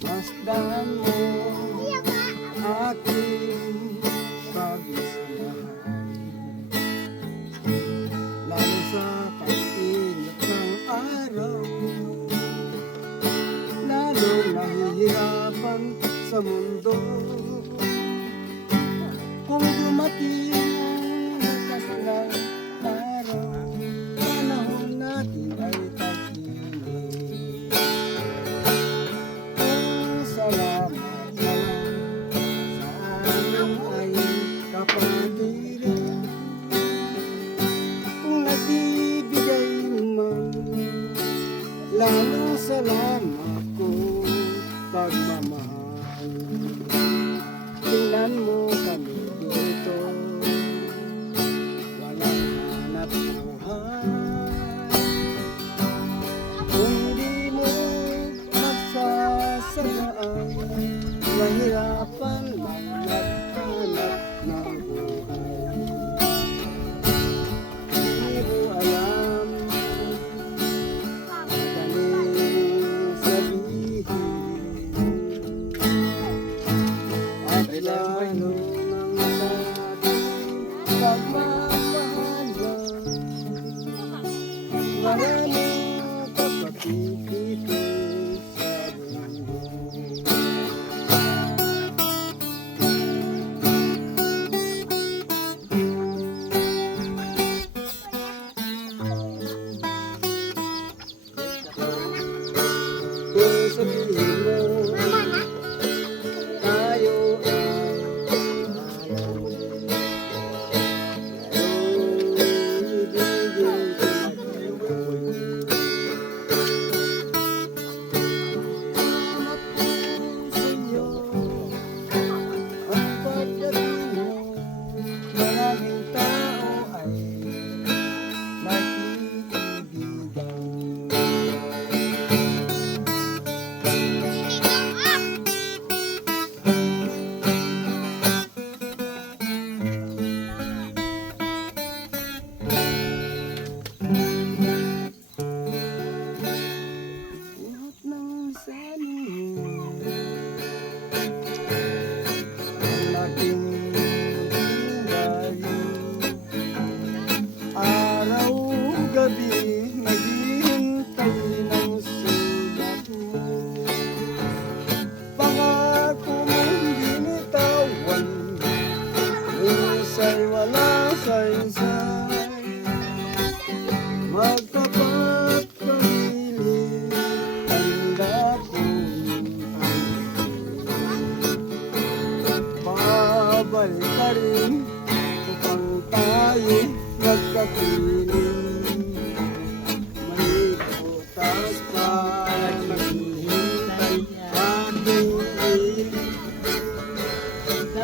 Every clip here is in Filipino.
Masdan mo aking pagmamahal Lalo sa pag-ingat ng araw Lalo nahihirapan sa mundo Kung dumating ang nasasalamat one more.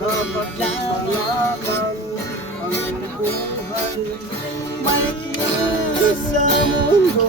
Dapat lamang lamang ang buhay Balik na sa mundo.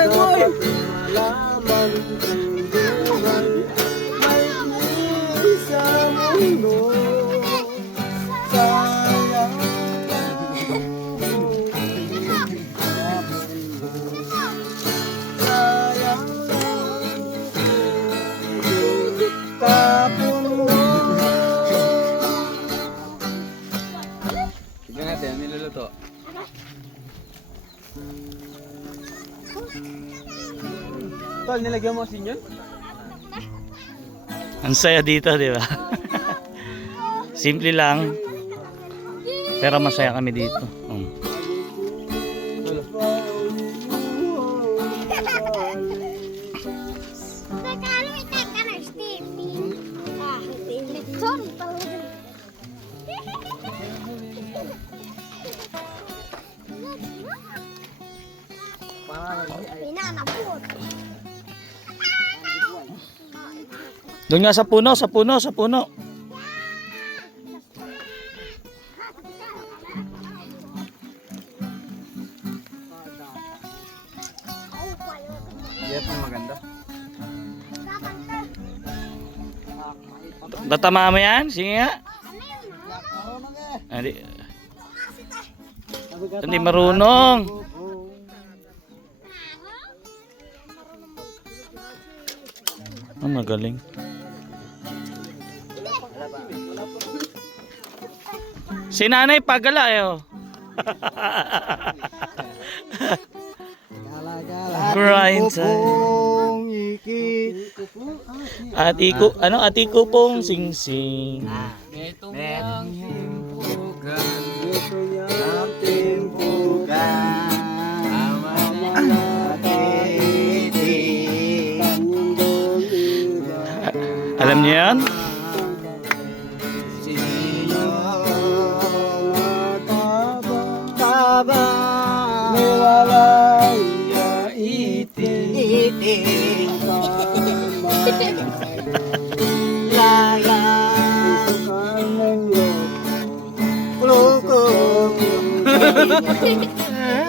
Good morning. Tol, nilagyan mo asin yun? Ang saya dito, di ba? Simple lang. Pero masaya kami dito. Doon nga sa puno, sa puno, sa puno. Maganda. Tatama mo yan? Sige nga. Hindi, hindi marunong. Oh, magaling. Si nanay pagala eh. oh. Grind. At iko, ano, at iko pong sing-sing. Netong yang himpugan. Ito niya ang timpugan. Tanindong ira. Alam niyo yan?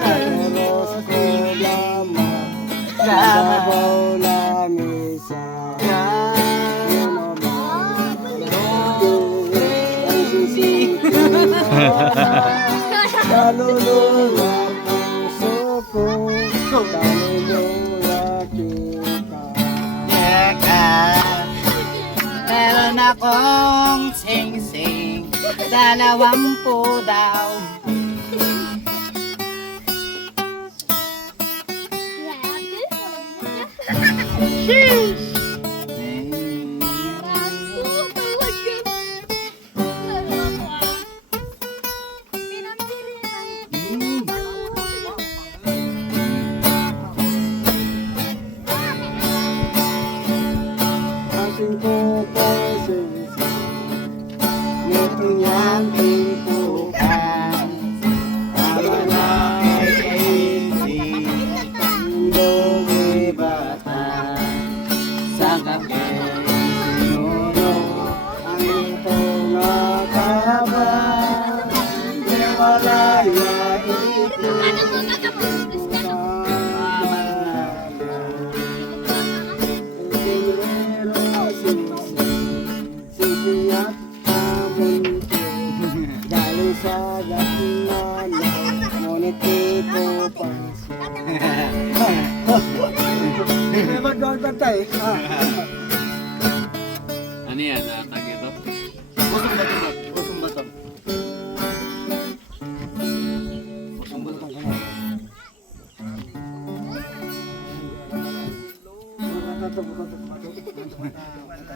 Aros ko lamang. Sabaw lamisa. Kaluluwa puso ko Kaluluwa kita Teka, meron akong sing-sing, dalawampu daw. Aking Ano yan? Uh, tag ito? Pusong bato ba? Pusong bato. Pusong bato. Pusong bato.